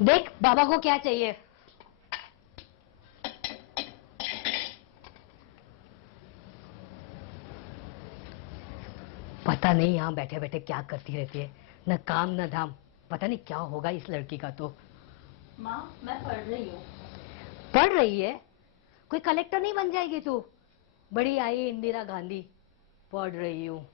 देख बाबा को क्या चाहिए। पता नहीं यहाँ बैठे बैठे क्या करती रहती है, न काम न धाम। पता नहीं क्या होगा इस लड़की का तो। माँ मैं पढ़ रही हूँ। पढ़ रही है? कोई कलेक्टर नहीं बन जाएगी तू? बड़ी आई इंदिरा गांधी। पढ़ रही हूँ।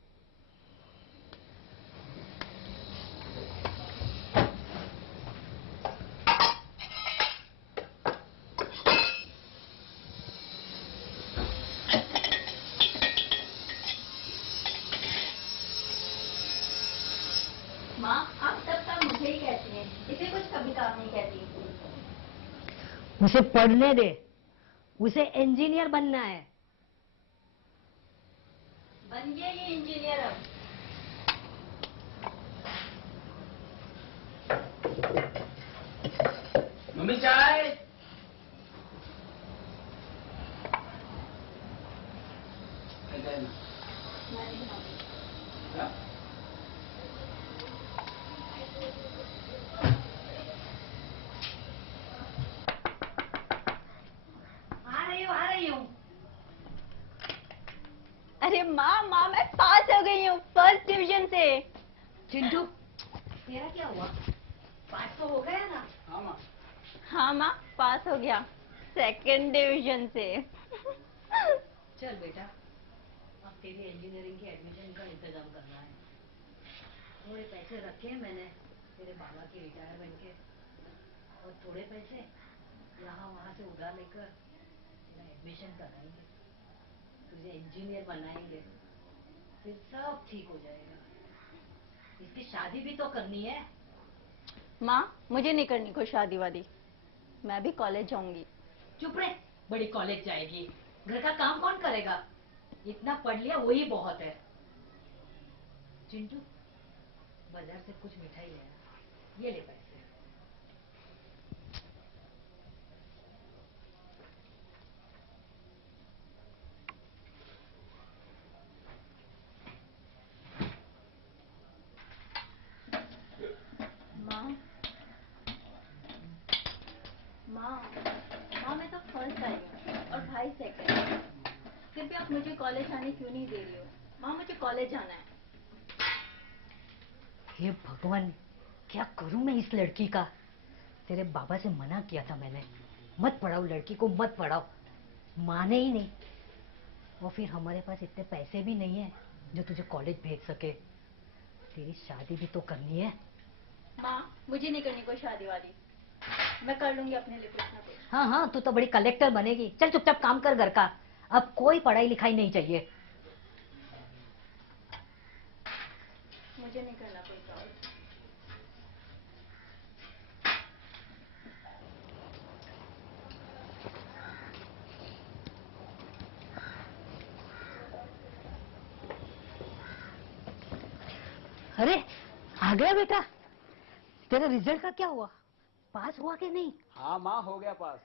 माँ आप सब काम मुझे ही कहती हैं, इसे कुछ कभी काम नहीं कहती। उसे पढ़ने दे, उसे इंजीनियर बनना है। बन गया ये इंजीनियर अब। मम्मी चाय। आ रही हूँ। अरे माँ माँ मैं पास हो गई हूँ फर्स्ट डिवीजन से। चिंटू तेरा क्या हुआ? पास तो हो गया ना? हाँ माँ। हाँ माँ पास हो गया सेकंड डिवीजन से। चल बेटा, अब तेरी इंजीनियरिंग की एडमिशन का इंतजाम करना है। थोड़े पैसे रखे हैं मैंने तेरे बाबा की रिटायरमेंट के, और थोड़े पैसे यहाँ वहाँ से उधार लेकर तेरा एडमिशन कराएंगे, तुझे इंजीनियर बनाएंगे, फिर सब ठीक हो जाएगा। इसकी शादी भी तो करनी है। माँ मुझे नहीं करनी कोई शादी वादी, मैं भी कॉलेज जाऊंगी। चुप रहे, बड़ी कॉलेज जाएगी, घर का काम कौन करेगा? इतना पढ़ लिया वही बहुत है। चिंटू बाजार से कुछ मिठाई ले आ, ये ले पैसे। माँ माँ माँ मैं तो फर्स्ट आई हूँ और भाई सेकंड, फिर भी आप मुझे कॉलेज आने क्यों नहीं दे रही हो? माँ मुझे कॉलेज जाना है। हे भगवान, क्या करूं मैं इस लड़की का? तेरे बाबा से मना किया था मैंने, मत पढ़ाओ लड़की को, मत पढ़ाओ। माने ही नहीं। और फिर हमारे पास इतने पैसे भी नहीं है जो तुझे कॉलेज भेज सके। तेरी शादी भी तो करनी है। माँ मुझे नहीं करनी कोई शादी वादी, मैं कर लूंगी अपने लिए कुछ ना कुछ। हाँ हाँ, तू तो बड़ी कलेक्टर बनेगी। चल चुपचाप काम कर घर का, अब कोई पढ़ाई लिखाई नहीं चाहिए। मुझे नहीं करना कोई जॉब। अरे आ गया बेटा, तेरे रिजल्ट का क्या हुआ? पास हुआ कि नहीं? हाँ माँ हो गया पास,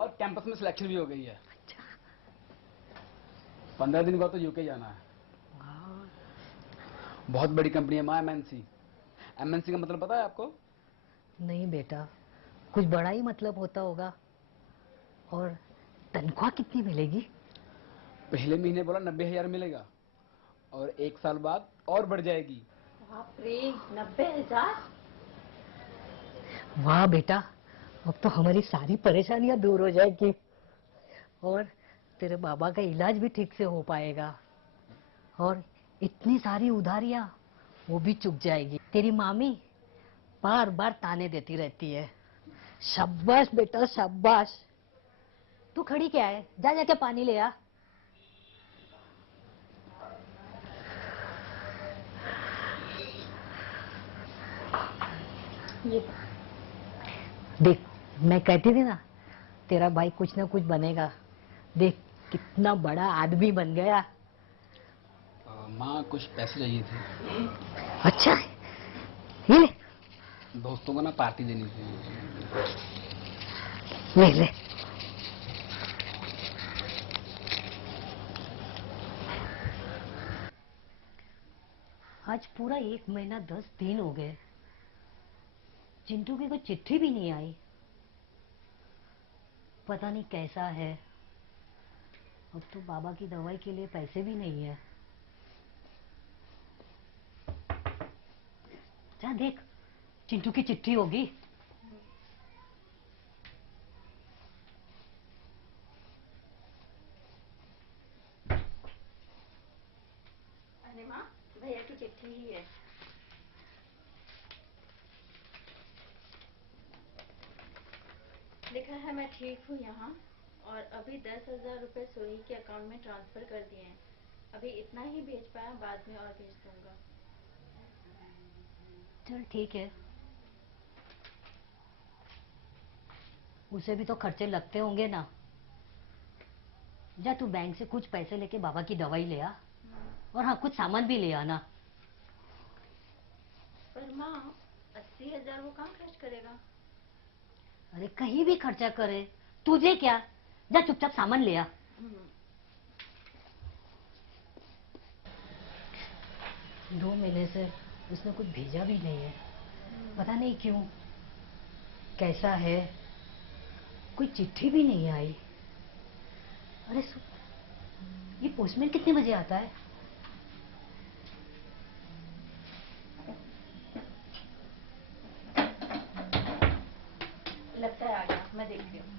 और कैंपस में सिलेक्शन भी हो गई है। 15 दिन बाद तो यूके जाना है। बहुत बड़ी कंपनी है माँ, एमएनसी। एमएनसी का मतलब पता है आपको? नहीं बेटा, कुछ बड़ा ही मतलब होता होगा। और तनख्वाह कितनी मिलेगी? पहले महीने बोला 90,000 मिलेगा, और 1 साल बाद और बढ़ जाएगी। बाप रे 90,000। वाह बेटा, अब तो हमारी सारी परेशानियां दूर हो जाएगी, और तेरे बाबा का इलाज भी ठीक से हो पाएगा, और इतनी सारी उधारियां वो भी चुक जाएगी। तेरी मामी बार बार ताने देती रहती है। शाबाश बेटा शाबाश। तू खड़ी क्या है, जा जाके पानी ले आ। ये देख, मैं कहती थी ना तेरा भाई कुछ ना कुछ बनेगा। देख कितना बड़ा आदमी बन गया। माँ कुछ पैसे चाहिए थे। अच्छा, ये ले दोस्तों को ना पार्टी देनी थी। ले ले। आज पूरा 1 महीना 10 दिन हो गए, चिंटू की कोई चिट्ठी भी नहीं आई। पता नहीं कैसा है। अब तो बाबा की दवाई के लिए पैसे भी नहीं है। जा देख, चिंटू की चिट्ठी होगी। अरे माँ, भैया की चिट्ठी ही है। लिखा है मैं ठीक हूँ यहाँ, और अभी 10,000 रुपये सोही के अकाउंट में ट्रांसफर कर दिए हैं। अभी इतना ही भेज पाया, बाद में और भेज दूंगा। चल ठीक है, उसे भी तो खर्चे लगते होंगे ना। जा तू बैंक से कुछ पैसे लेके बाबा की दवाई ले आ, और हाँ कुछ सामान भी ले आना। पर माँ, 80,000 वो कहाँ खर्च करेगा? अरे कहीं भी खर्चा करे, तुझे क्या। जा चुपचाप सामान ले आ। 2 महीने से उसने कुछ भेजा भी नहीं है। पता नहीं क्यों, कैसा है। कोई चिट्ठी भी नहीं आई। अरे ये पोस्टमैन कितने बजे आता है? लगता है आ गया, मैं देखती हूँ।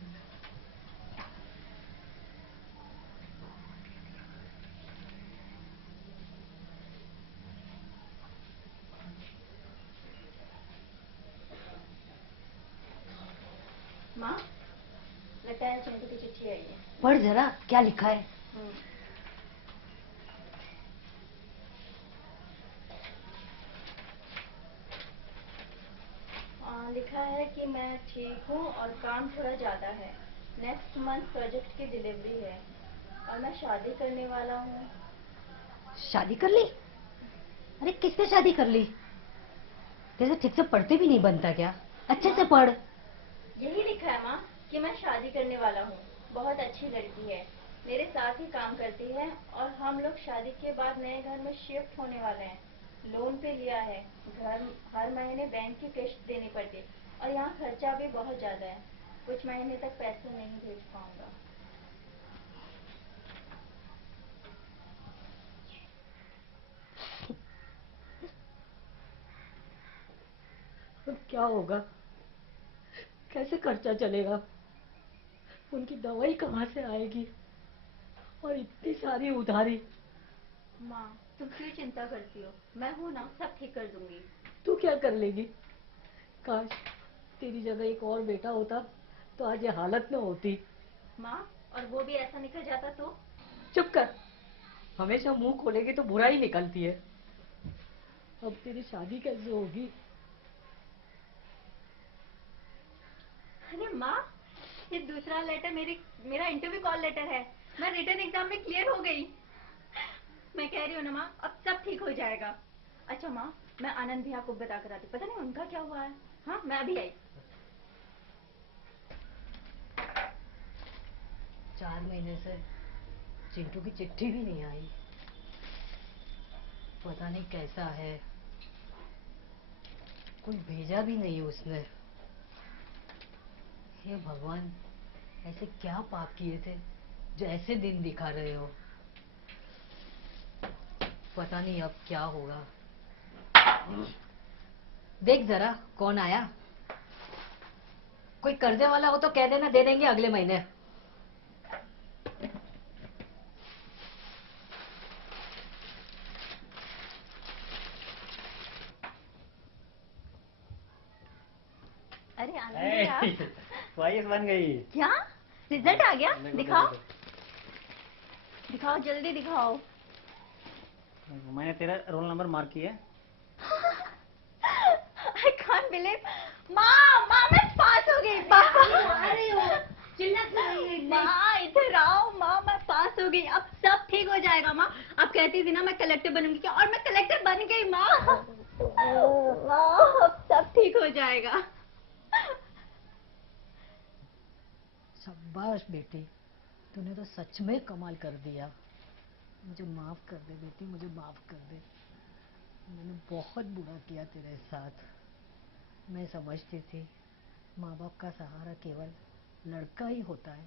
माँ, लगता है चिंटू की चिट्ठी आई है। पढ़ जरा, क्या लिखा है। लिखा है कि मैं ठीक हूँ और काम थोड़ा ज़्यादा है। नेक्स्ट मंथ प्रोजेक्ट की डिलीवरी है, और मैं शादी करने वाला हूँ। शादी कर ली? अरे किसने शादी कर ली? तेरे ठीक से पढ़ते भी नहीं बनता क्या? अच्छे से पढ़। यही लिखा है माँ कि मैं शादी करने वाला हूँ। बहुत अच्छी लड़की है, मेरे साथ ही काम करती है, और हम लोग शादी के बाद नए घर में शिफ्ट होने वाले हैं। लोन पे लिया है घर, हर महीने बैंक की किश्त देनी पड़ती है, और यहाँ खर्चा भी बहुत ज्यादा है। कुछ महीने तक पैसे नहीं भेज पाऊंगा। अब क्या होगा? कैसे खर्चा चलेगा? उनकी दवाई कहाँ से आएगी? और इतनी सारी उधारी। माँ, तुम क्यों चिंता करती हो? मैं हूँ ना, सब ठीक कर दूंगी। तू क्या कर लेगी? काश तेरी जगह एक और बेटा होता तो आज ये हालत न होती। माँ, और वो भी ऐसा निकल जाता तो? चुप कर, हमेशा मुंह खोलेगी तो बुरा ही निकलती है। अब तेरी शादी कैसे होगी? अरे माँ, ये दूसरा लेटर मेरा इंटरव्यू कॉल लेटर है। मैं रिटन एग्जाम में क्लियर हो गई। मैं कह रही हूँ ना माँ, अब सब ठीक हो जाएगा। अच्छा माँ, मैं आनंद भैया को बता कर आती, पता नहीं उनका क्या हुआ है। हाँ, मैं अभी आई। 4 महीने से चिंटू की चिट्ठी भी नहीं आई। पता नहीं कैसा है। कोई भेजा भी नहीं उसने। हे भगवान, ऐसे क्या पाप किए थे जो ऐसे दिन दिखा रहे हो। पता नहीं अब क्या होगा। देख जरा कौन आया। कोई कर्जे वाला हो तो कह देना, दे देंगे अगले महीने। अरे आनंद भैया, वाइफ बन गई। क्या रिजल्ट आ गया? देखो, दिखाओ देखो, दिखाओ, जल्दी दिखाओ। देखो। मैंने तेरा रोल नंबर मार्क किया है। I can't believe, माँ, मैं पास हो गई। माँ इधर आओ, माँ मैं पास हो गई। अब सब ठीक हो जाएगा माँ। अब कहती थी ना मैं कलेक्टर बनूंगी क्या, और मैं कलेक्टर बन गई माँ। माँ अब सब ठीक हो जाएगा। शाबाश बेटी, तूने तो सच में कमाल कर दिया। मुझे माफ कर दे बेटी, मुझे माफ कर दे। मैंने बहुत बुरा किया तेरे साथ। मैं समझती थी माँ बाप का सहारा केवल लड़का ही होता है,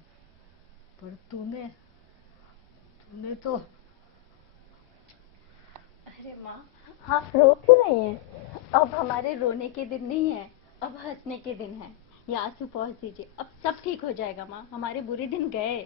पर तूने तूने तो। अरे माँ, आप रो क्यों रही हैं? अब हमारे रोने के दिन नहीं है, अब हंसने के दिन है। ये आंसू पोंछ दीजिए, अब सब ठीक हो जाएगा माँ, हमारे बुरे दिन गए।